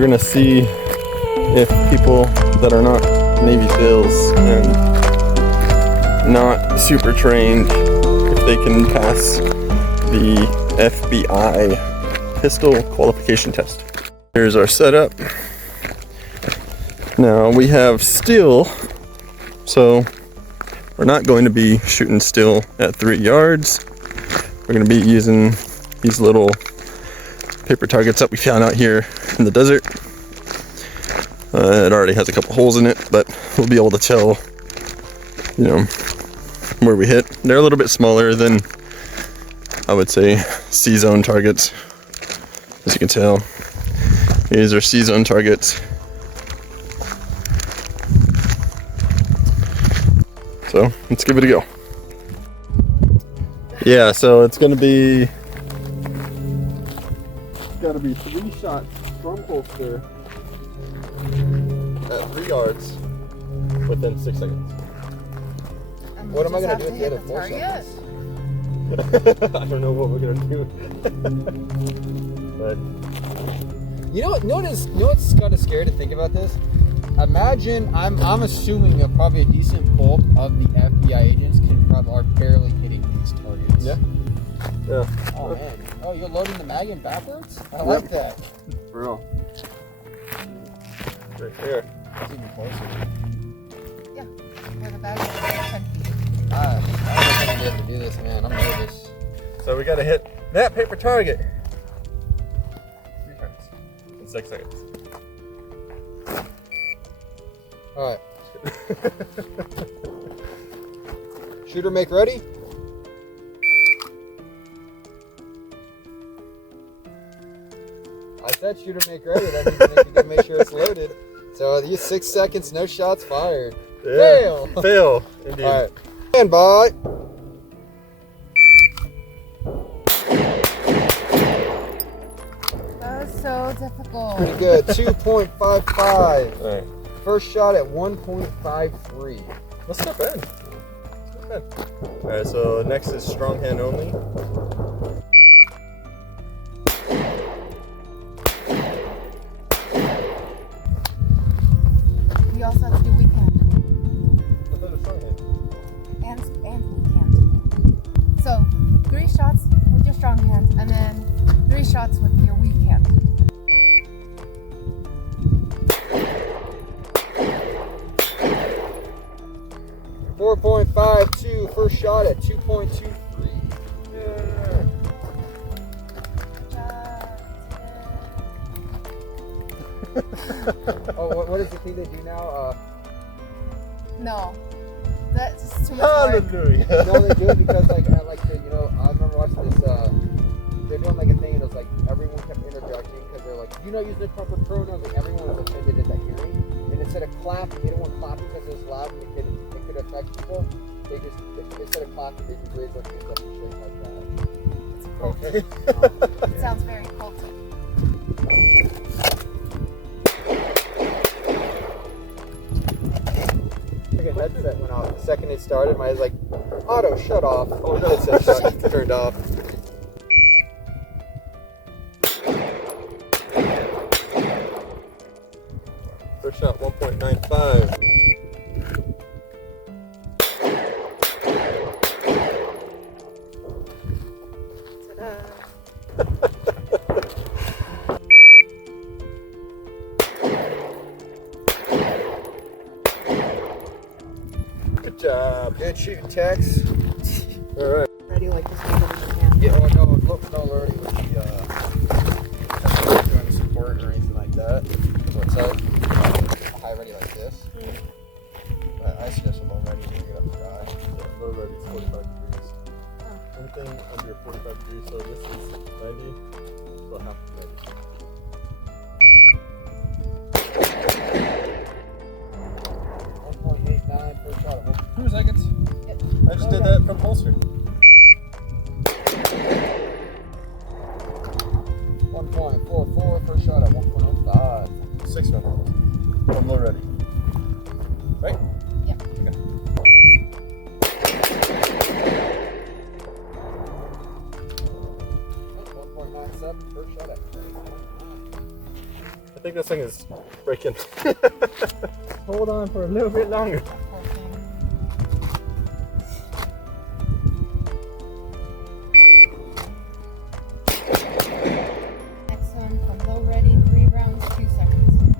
we're gonna see if people that are not Navy SEALs and not super trained, if they can pass the FBI Pistol Qualification Test. Here's our setup. Now we have steel, so we're not going to be shooting steel at 3 yards. We're going to be using these little paper targets that we found out here in the desert. It already has a couple holes in it, but we'll be able to tell, you know, where we hit. They're a little bit smaller than, I would say, C-zone targets. As you can tell, these are C-zone targets. So let's give it a go. Yeah, so it's gonna be, gotta be 3 shots from holster at 3 yards within 6 seconds. And What am I gonna do at the other 4 seconds? I don't know what we're gonna do. But you know what's kind of scary to think about this? Imagine, I'm assuming that probably a decent bulk of the FBI agents are barely hitting these targets. yeah. Yeah. Oh man. Oh, you're loading the mag in backwards? I like that. For real. Right here. That's even closer. Yeah, where the bag is 10 feet. I don't know if I'm gonna be able to do this, man. I'm nervous. So we gotta hit that paper target 3 times in 6 seconds. Alright. Shooter make ready. I said shooter make ready. That means you need to make sure it's loaded. So these 6 seconds, no shots fired. Yeah. Fail. Fail. Indeed. Alright. Stand by. That was so difficult. Pretty good. 2.55. Alright. First shot at 1.53. That's not bad. Alright, so next is strong hand only. We also have to do weak hand. I thought it was strong hand. And weak hand. So 3 shots with your strong hand, and then 3 shots with your weak hand. .52. First shot at 2.23. Yeah. Oh, what is the thing they do now? No, that's just too much work. Hallelujah. No, they do it because I remember watching this. They're doing like a thing, and it was like everyone kept interjecting because they're like, "You're not using the proper pronouns." Like everyone was offended at that hearing, and instead of clapping, they didn't want to clap because it was loud and it could affect people. They just instead of clapping, they just raise their hands up and shake like that. It's a cult. Okay. It sounds very culty. Like a headset went off. The second it started, my like auto shut off. Oh, the headset turned off. First shot 1.95. Good job. Good shoot, Tex. Alright. Ready like this one in your hand. Yeah, no alerting with the trying to support or anything like that. So it's like high ready like this. I suggest a low ready to get up dry. Yeah, low ready is 45 degrees. Anything under 45 degrees, so this is 90, so half the ready. First shot at 2 seconds. I just did that from holster. 1.44. First shot at 1.05. 6 round holster. From low ready. Right? Yeah. Okay. think this thing is breaking. Hold on for a little bit longer. Next one from low ready, 3 rounds, 2 seconds.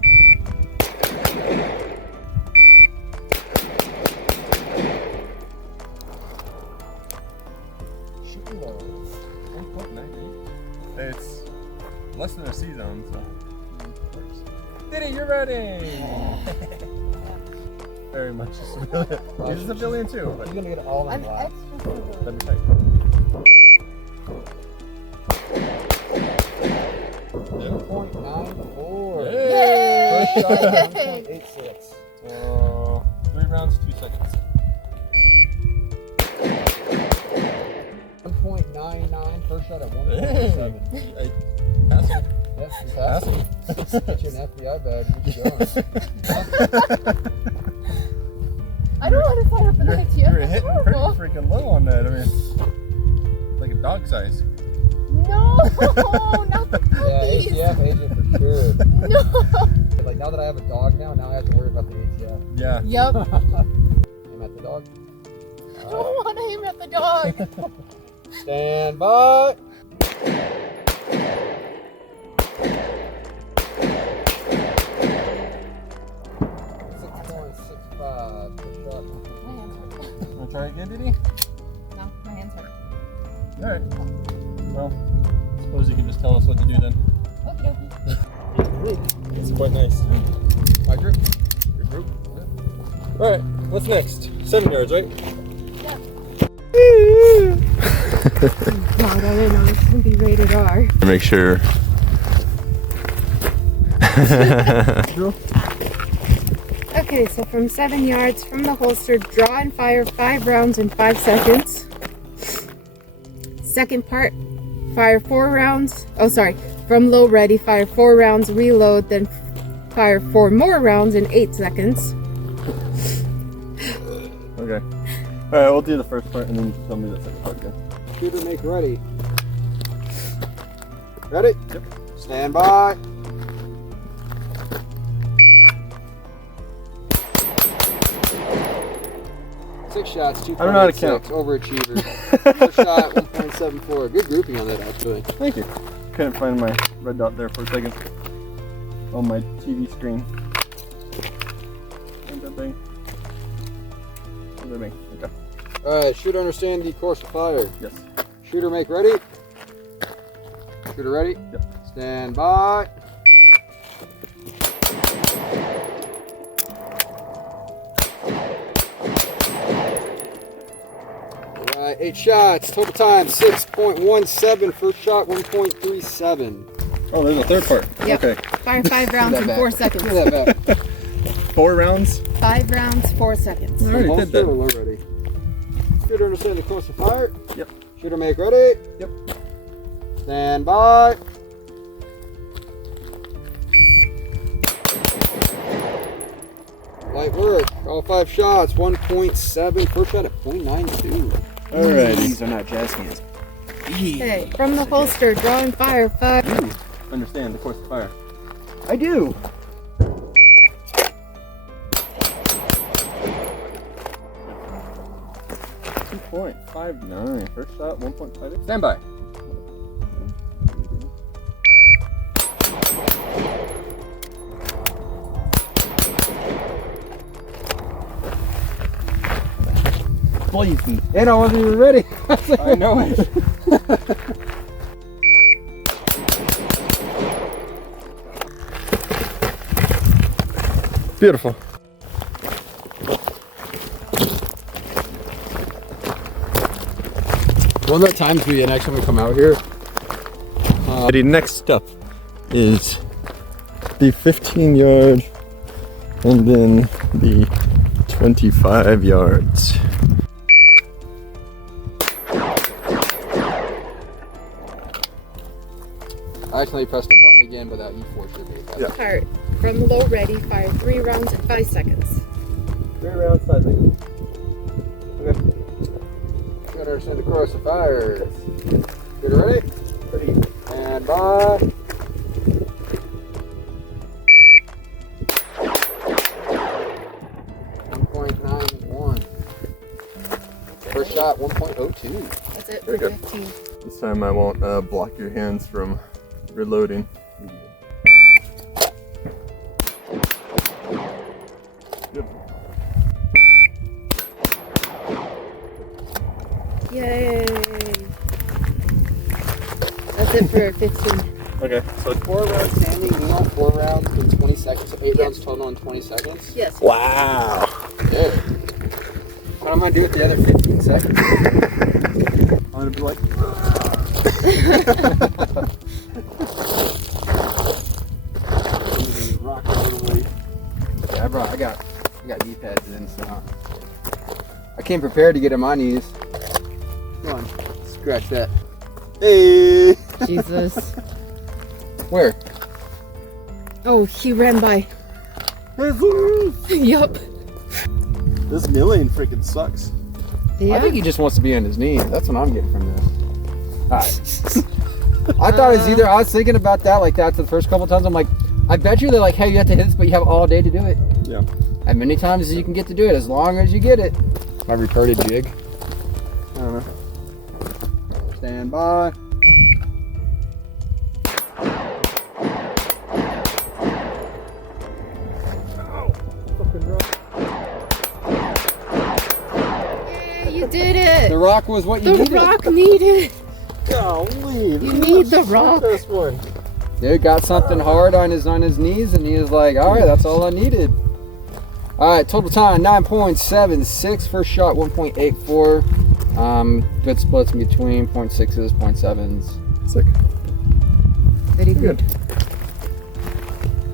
Shooting low. 1.98. It's less than a C zone, so. Did it, you're ready! Very much a civilian. He's a civilian too, but You're gonna get it all in I'm black. extra civil. that'd be tight. 2.94. Yay! First shot, 1.86. 3 rounds, 2 seconds. 1.99. First shot at 1.7. Hey, passing. Yes, you passed it. Get you an FBI badge. What you doing? I don't want to sign up for that yet. You're hitting pretty freaking low on that. I mean, like a dog size. No, not the puppies. Yeah, ATF agent for sure. No. Like now that I have a dog now I have to worry about the ATF. Yeah. Yep. Aim at the dog. I don't want to aim at the dog. Stand by. Wanna try again, Diddy? No, my hands hurt. Alright. Well, I suppose you can just tell us what to do then. Okie dokie. It's quite nice. My group. Your group? Alright, what's next? 7 yards, right? Yeah. God, I don't know. It's going to be rated R. Make sure. Okay, so from 7 yards from the holster, draw and fire 5 rounds in 5 seconds. Second part, fire 4 rounds. Oh, sorry. From low ready, fire 4 rounds, reload, then fire 4 more rounds in 8 seconds. Okay. Alright, we'll do the first part and then you tell me the second part again. Shooter make ready. Ready? Yep. Stand by. Six shots, 2.86. I don't know how to count. Overachiever. First shot, 1.74. Good grouping on that, actually. Thank you. Couldn't find my red dot there for a second. On my TV screen. And that thing. And that thing. Okay. Alright, shooter understand the course of fire. Yes. Shooter make ready. Shooter ready? Yep. Stand by. Alright, 8 shots. Total time 6.17. First shot 1.37. Oh, there's a third part. Yep. Okay. Fire 5 rounds in 4 seconds. Look at that back. 4 rounds? 5 rounds, 4 seconds. I already did Holster that. or low ready? Shooter understand the course of fire. Yep. Shooter make ready. Yep. Stand by. Light work. All 5 shots. 1.7. First shot at 0.92. Alrighty. These are not jazz hands. Okay, from the holster, draw and fire 5. You understand the course of fire. I do. .59. First shot, 1.5. Stand by. Blazing. And I wasn't even ready. I know it. Beautiful. Won't that times be next time we come out here? The next up is the 15 yard and then the 25 yards. I accidentally pressed the button again, but that E4 should be it. Yeah. Start. From low ready, fire 3 rounds in 5 seconds. 3 rounds, 5 seconds. Okay. You gotta understand the course of fire. You ready? Ready. And bye. 1.91. First shot, 1.02. That's it Very for good. 15. This time I won't block your hands from reloading. Good. Yay! That's it for 15. Okay, so 4 rounds standing, meal, 4 rounds in 20 seconds, so 8 Yeah. rounds total in 20 seconds. Yes. wow. Good. What am I doing with the other 15 seconds? I'm gonna be like, Rock rollerblade. Yeah, I got knee pads in, so I came prepared to get on my knees. Come on, scratch that. hey. Jesus. Where? Oh, he ran by. Yup. This milling freaking sucks. Yeah. I think he just wants to be on his knees. That's what I'm getting from this. Alright. I thought it was either, I was thinking about that like that the first couple times. I'm like, I bet you they're like, hey, you have to hit this, but you have all day to do it. Yeah. As many times as you can get to do it, as long as you get it. My retarded jig. I don't know. Stand by. Yay, you did it. The rock was what you The needed. rock needed. Golly, You need the rock. this one. Dude got something hard on his knees, and he was like, all right, that's all I needed. All right, total time 9.76. First shot 1.84. Good splits in between 0.6s, 0.7s. Sick. Very good.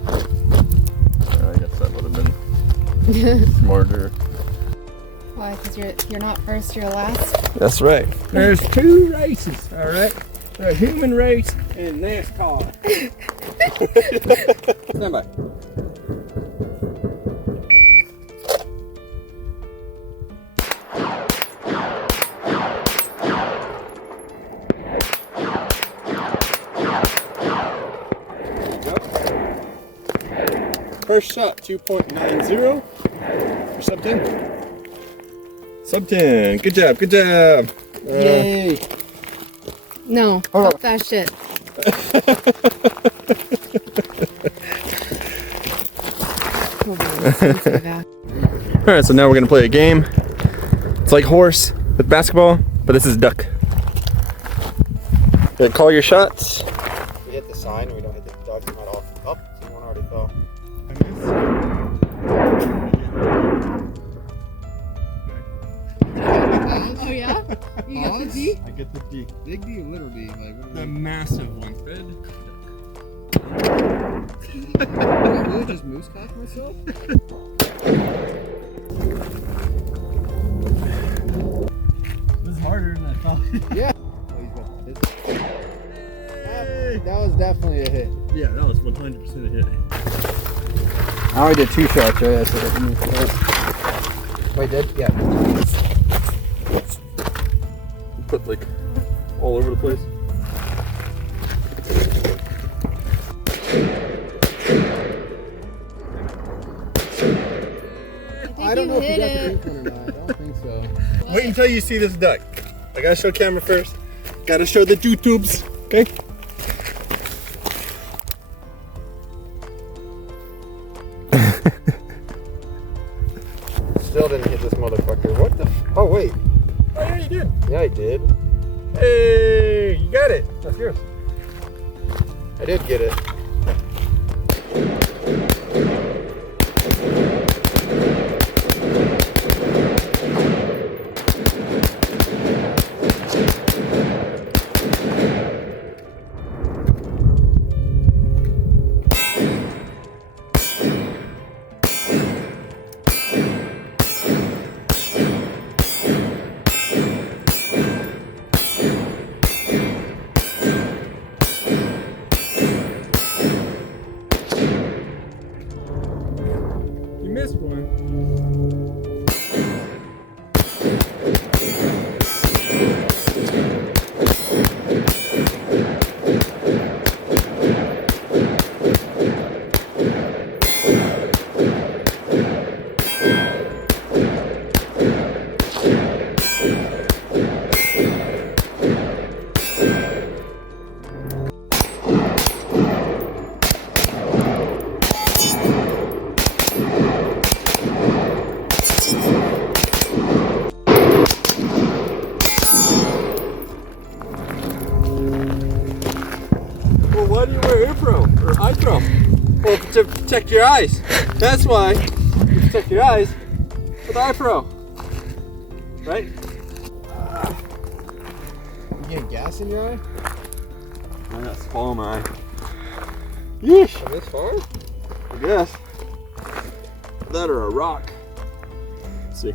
I guess that would have been smarter. Why? Because you're not first, you're last. That's right. There's 2 races, all right? The human race and NASCAR. Stand by. First shot, 2.90 or something. Sub 10. Good job, good job. Yay. No, Hold fuck that shit. All right, so now we're gonna play a game. It's like horse with basketball, but this is duck. Yeah, call your shots. We hit the sign, and we don't hit the dogs. We might all. Oh, someone already fell. Oh yeah? You got the D? I get the D. Big D or little D? Like, The massive one. Red. I really just moose cocked myself? This is harder than I thought. Yeah. That was definitely a hit. Yeah, that was 100% a hit. I only did 2 shots, right? So wait, did? Yeah. Put like all over the place. I don't know if you hit got the it. pink one or not. I don't think so. Wait until you see this duck. I gotta show camera first. Gotta show the YouTubes. Okay. Still didn't hit this motherfucker. What the? Oh wait. Oh yeah, you did. Yeah, I did. Hey, you got it. That's yours. I did get it. pro or eye pro. Well, to protect your eyes. That's why you protect your eyes with eye pro. Right? You getting gas in your eye? I got small in my eye. Yeesh. From this far? I guess. That or a rock. Let's see.